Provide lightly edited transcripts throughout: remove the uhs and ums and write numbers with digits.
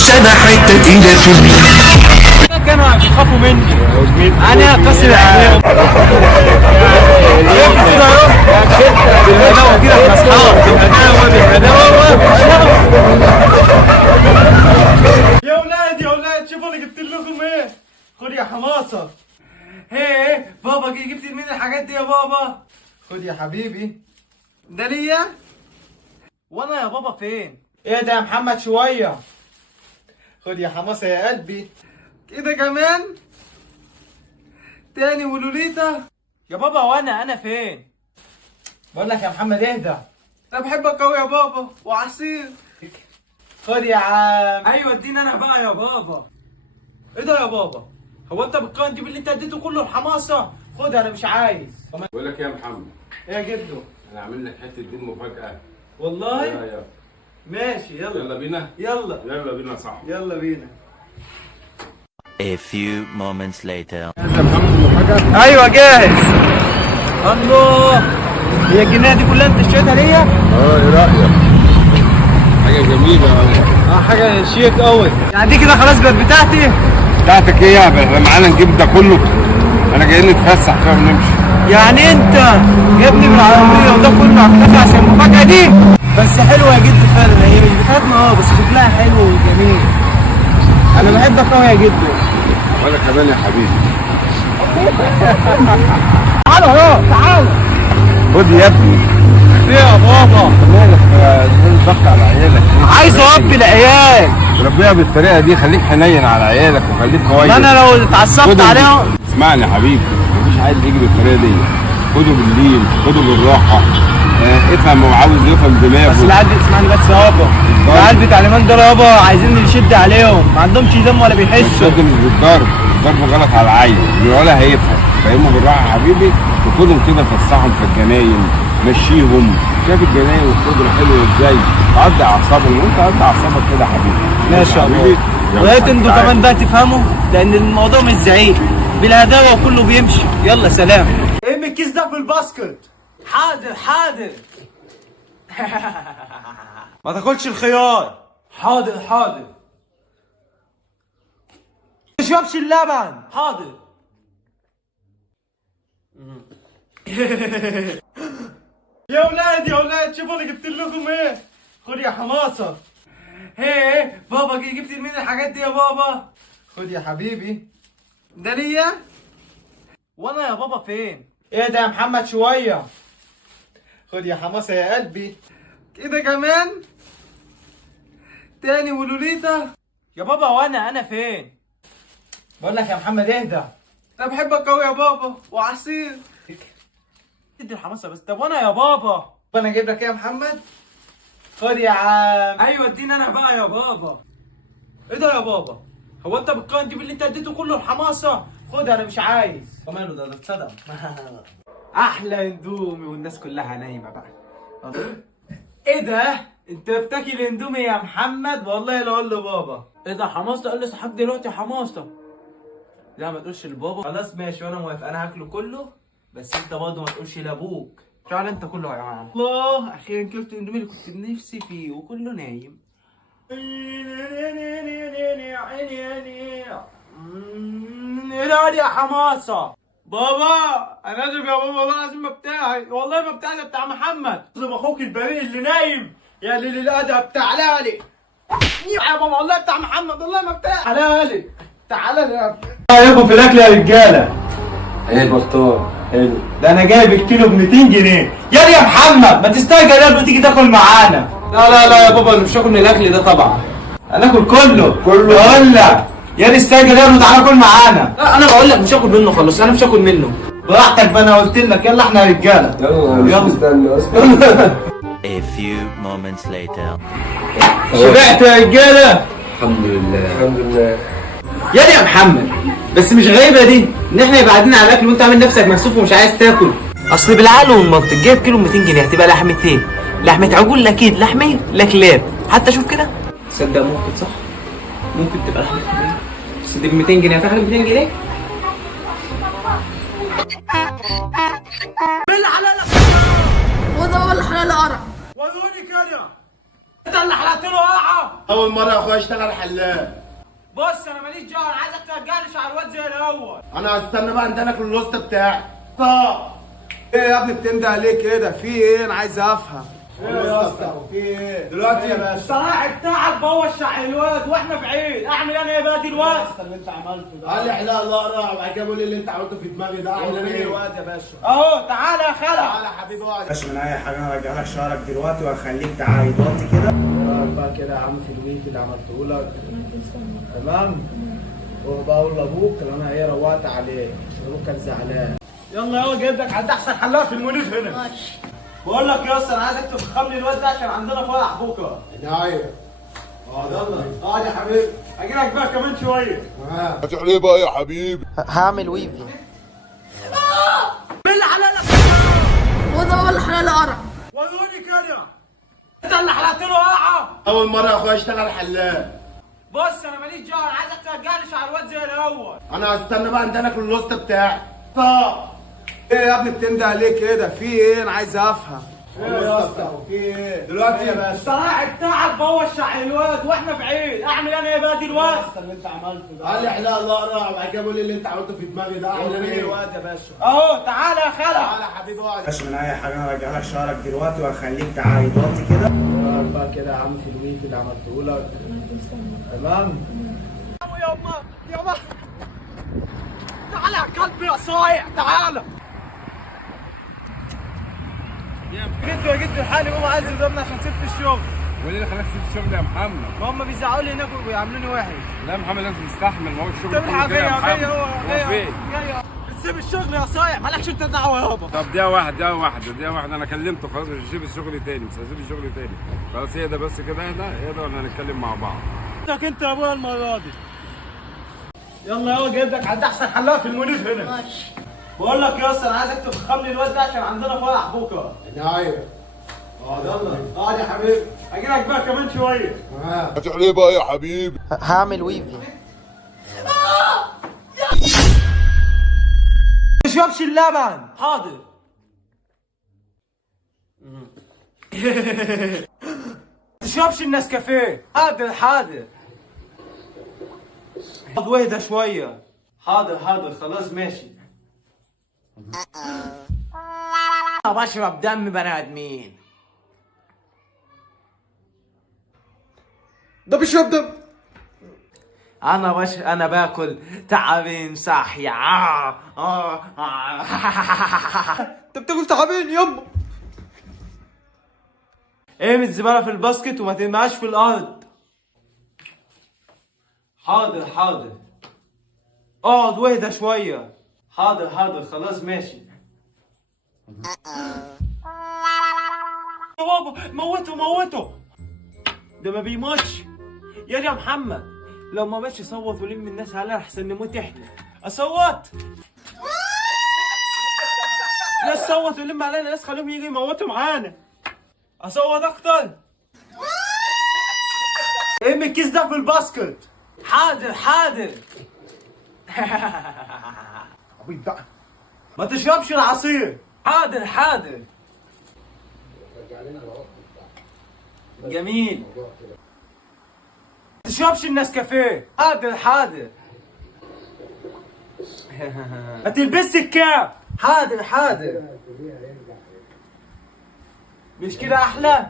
عشان حتة تقيلة في المية. كانوا بيخافوا مني انا كسر عليهم يا ولاد يا ولاد شوفوا انا جبت لكم ايه. خد يا حماصه. ايه بابا جبت لمين الحاجات دي يا بابا؟ خد يا حبيبي ده ليا. وانا يا بابا فين؟ ايه ده يا محمد شويه. خد يا حماصه يا قلبي كده كمان تاني ولوليتا. يا بابا وانا فين؟ بقول لك يا محمد اهدى. انا بحبك قوي يا بابا وعصير. خد يا عم. ايوه اديني انا بقى يا بابا. ايه ده يا بابا؟ هو انت بتقارن تجيب اللي انت اديته كله الحماصه؟ خد انا مش عايز. بقول لك ايه يا محمد؟ ايه يا جدو؟ انا عامل لك حته دين مفاجاه. والله؟ يلا ماشي يلا. يلا بينا. يلا بينا صح. يلا بينا. A few moments later. يا محمد المفاجاه. ايوه جاهز. الله، هي الجنيه دي كلها انت اشتريتها ليا؟ ايه رايك؟ حاجه جميله قوي. حاجه شيك قوي. يعني دي كده خلاص بقت بتاعتي؟ بتاعتك ايه يا ابني؟ احنا معانا نجيب ده كله. انا جايين نتفسح كده ونمشي. يعني انت جايبني من العربيه وده كله عكاكه عشان المفاجاه دي؟ بس حلوه يا جد فعلا. هي مش بتاعتنا بس شكلها حلو وجميل. انا بحبك قوي يا جدو. وانا كمان يا حبيبي. تعالوا اهو تعالوا. خد يا ابني. ايه يا بابا؟ مالك ضغط على عيالك؟ عايز اربي العيال. ربيها بالطريقه دي. خليك حنين على عيالك وخليك كويس. ما انا لو اتعصبت عليهم. اسمعني يا حبيبي، مفيش عيل يجري بالطريقه دي. خده بالليل، خده بالراحه. افهم هو عاوز يفهم دماغه. بس العيال دي اسمعني بس يابا. العيال بتاع اليومين دول يابا عايزين نشد عليهم، ما عندهمش دم ولا بيحسوا. الشد مش بالضرب، الضرب غلط على العيل، ولا هيفهم. فهمه بالراحه يا حبيبي، وخدهم كده فسحهم في الجناين، مشيهم. شايف الجناين والخضره حلوه ازاي؟ تعدي اعصابهم وانت تعدي اعصابك كده يا حبيبي. ماشي يا بابا. ويا ريت انتوا كمان بقى تفهموا، لان الموضوع مش زعيق، بالهداوه وكله بيمشي. يلا سلام. ارمي الكيس ده في الباسكت. حاضر حاضر. ما تاكلش الخيار. حاضر حاضر. ما تشربش اللبن. حاضر. يا ولاد يا ولاد شوفوا انا جبت لكم ايه. خد يا حماصه. ايه بابا جبت لمين الحاجات دي يا بابا؟ خد يا حبيبي ده ليا. وانا يا بابا فين؟ ايه ده يا محمد شويه. خد يا حماصه يا قلبي كده كمان تاني ولوليتا. يا بابا وانا فين؟ بقول لك يا محمد اهدى. انا بحبك قوي يا بابا وعصير. ادي الحماصه بس. طب وانا يا بابا؟ انا اجيب لك ايه يا محمد؟ خد يا عم. ايوه اديني انا بقى يا بابا. ايه ده يا بابا؟ هو انت بتقارن تجيب اللي انت اديته كله الحماصه؟ خد انا مش عايز. وماله ده اتصدم. احلى اندومي والناس كلها نايمه بقى. ايه ده؟ انت بتاكل اندومي يا محمد؟ والله لا اقول لبابا. ايه ده حماصه؟ قال لي صحاك دلوقتي يا حماصه. لا ما تقولش لبابا. خلاص ماشي وانا موافق. انا هاكله كله بس انت برضه ما تقولش لابوك. تعال انت كله يا جماعه. الله اخيرا كلت الاندومي اللي كنت نفسي فيه وكله نايم. ايه ده يا حماصه؟ بابا انا اسف يا بابا والله العظيم ما بتاعي. والله ما بتاعي، ده بتاع محمد. لازم اخوك البريء اللي نايم يا ليل الادب. تعالى لي يا بابا والله بتاع محمد والله ما بتاعي. تعالى لي تعالى لي يا ابني. رايكم في الاكل يا رجاله؟ ايه بطال حلو. ده انا جايب الكيلو ب 200 جنيه. يا محمد ما تستعجل يا ابني وتيجي تاكل معانا. لا يا بابا انا مش هاكل من الاكل ده طبعا. هناكل كله. بقول لك يا استعجل يا ابني تعالى كل معانا. لا انا بقول لك مش هاكل منه خلاص. انا مش هاكل منه. براحتك بقى انا قلت لك. يلا احنا رجاله. يلا استنى اصلا. A few moments later. شبعت يا رجاله؟ الحمد لله الحمد لله. يا محمد بس مش غريبه دي ان احنا يبقى قاعدين على الاكل وانت عامل نفسك مكسوف ومش عايز تاكل. اصل بالعقل والمنطق جايب كيلو 200 جنيه هتبقى لحمه ايه؟ لحمه عجول اكيد. لحمه لا كلاب. حتى شوف كده. تصدق ممكن صح؟ ممكن تبقى لحمه كلاب بس دي ب 200 جنيه. في حاجه ب 200 جنيه؟ بالحلال وده بابا الحلال قرع. وروني كده. انت اللي حلقت له قاعه. اول مره يا اخويا اشتغل حلاق. بص انا ماليش دعوه، انا عايزك ترجعني على الواد زي الاول. انا هستنى بقى عندنا في الوسط بتاعي. طب ايه يا ابني بتندى عليه كده؟ في ايه؟ انا عايز افهم. ايه يا اسطى في ايه دلوقتي الصراحه بتاعك بوظ شعر الواد واحنا في عيد، اعمل انا ايه بقى دلوقتي؟ اللي انت عملته ده قال لي احلق الاقرع وبعد كده بيقول لي اللي انت عملته في دماغي ده اعمل ايه الواد يا باشا؟ اهو تعالى يا خالد. تعالى يا حبيبي اقعد. باشا من اي حاجه انا هرجع لك شعرك دلوقتي وهخليك تعايد وطي كده. بقى كده يا عم في الويك اللي عملته لك تمام. روح بقى اقول لابوك ان انا ايه روقت عليه عشان ابوك كان زعلان. يلا يلا جايب لك عند احسن حلاق في المنيف هنا. ماشي. بقول لك يا اسطى انا عايزك تفخم لي الواد ده عشان عندنا فرح بكره. نايم. يلا اقعد يا حبيبي، اجي لك بقى كمان شويه. هتعمل ايه بقى يا حبيبي؟ هعمل ويفي. مين اللي حلق لك؟ وده هو اللي حلال قرع. وروني كده. انت اللي حلقت له قاعه. اول مره يا اخويا اشتغل حلاق. بص انا ماليش دعوه، انا عايزك ترجعني على الواد زي الاول. انا هستنى بقى عندنا في الوسط بتاعي. طب ايه يا ابني بتندى عليه كده؟ في ايه؟ انا عايز افهم. ايه يا اسطى في ايه دلوقتي الصراحه بتاعك بوظ شعر الواد واحنا في عيد، اعمل انا ايه بقى دلوقتي؟ اللي انت عملته ده قال لي احلق الاقرع وبعد كده بيقول لي اللي انت عملته في دماغي ده اعمل ايه الواد يا باشا؟ اهو تعالى يا خالد. تعالى يا حبيبي اقعد. باشا من اي حاجه انا هرجع لك شعرك دلوقتي وهخليك تعايد وطي كده. بقى كده يا عم في الويك اللي عملته لك تمام. يابا تعالى يا قلبي يا صايع تعالى. جدو الحالي هو عايز يضربني عشان سبت الشغل. وليه اللي خلاك تسيب الشغل يا محمد؟ ما هم بيزعقوا لي هناك وبيعاملوني وحش. لا يا محمد لازم تستحمل، ما هو الشغل طب كله كده يا محمد. هو فين؟ سيب الشغل يا صايع، مالكش انت دعوه يابا. طب دقيقة واحدة انا كلمته خلاص مش هسيب الشغل تاني، مش هسيب الشغل تاني. خلاص اهدى بس كده، اهدى ولا هنتكلم مع بعض. انت يا ابويا المره دي. يلا يلا جايب لك عند احسن حلاق في المنيف هنا. ماشي. بقول لك يا اسطى انا عايزك تفخم لي الواد ده عشان عندنا فرح بكره. نايم. يلا اقعد يا حبيبي، اجي لك بقى كمان شويه. هتعمل ايه بقى يا حبيبي؟ هعمل ويفي. تشربش اللبن. حاضر. تشربش النسكافيه. حاضر. واهدى شويه. حاضر خلاص ماشي. انا بشرب دم بني ادمين. ده بيشرب دم. انا باكل تعابين صاحية. انت بتاكل تعابين يما. ارمي الزبالة في الباسكت وما ترميهاش في الارض. حاضر. اقعد واهدى شوية. حاضر خلاص ماشي. يا بابا موته. ده ما بيموتش. يا محمد لو ما ماشي صوت ولم الناس علينا احسن نموت احنا. اصوت. لا صوت ولم علينا الناس خليهم يجي يموتوا معانا. اصوت اكتر. ارمي الكيس ده في الباسكت. حاضر. ما تشربش العصير. حاضر. جميل. ما تشربش النسكافيه. حاضر. ما تلبسش الكاب. حاضر. مش كده احلى؟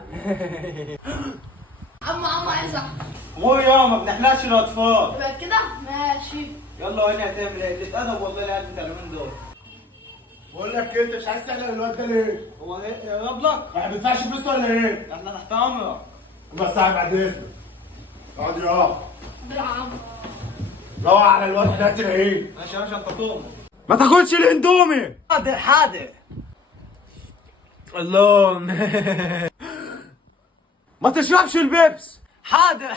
عم عايز احلى. مو يا ما بنحلاش الاطفال. يبقى كده ماشي. يلا وين هتعمل ايه؟ تتأدب والله العيال بتاع اليومين دول. بقول لك انت مش عايز تحلق الواد ده ليه؟ هو ايه يا ربلك؟ ما بيدفعش فلوس ولا ايه؟ احنا تحت امرك. بس صاحب بعد اذنك. اقعد يا يا عم. روح على الواد ده تلاقيه. ماشي يا باشا انت تؤمر. ما تاكلش الاندومي. حاضر. الله. ما تشربش البيبس. حاضر.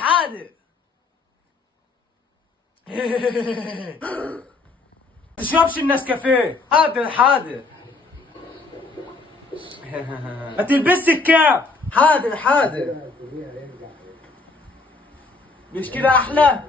ما تشربش النسكافيه. حاضر. ما تلبسش الكاب. حاضر. مش كده احلى؟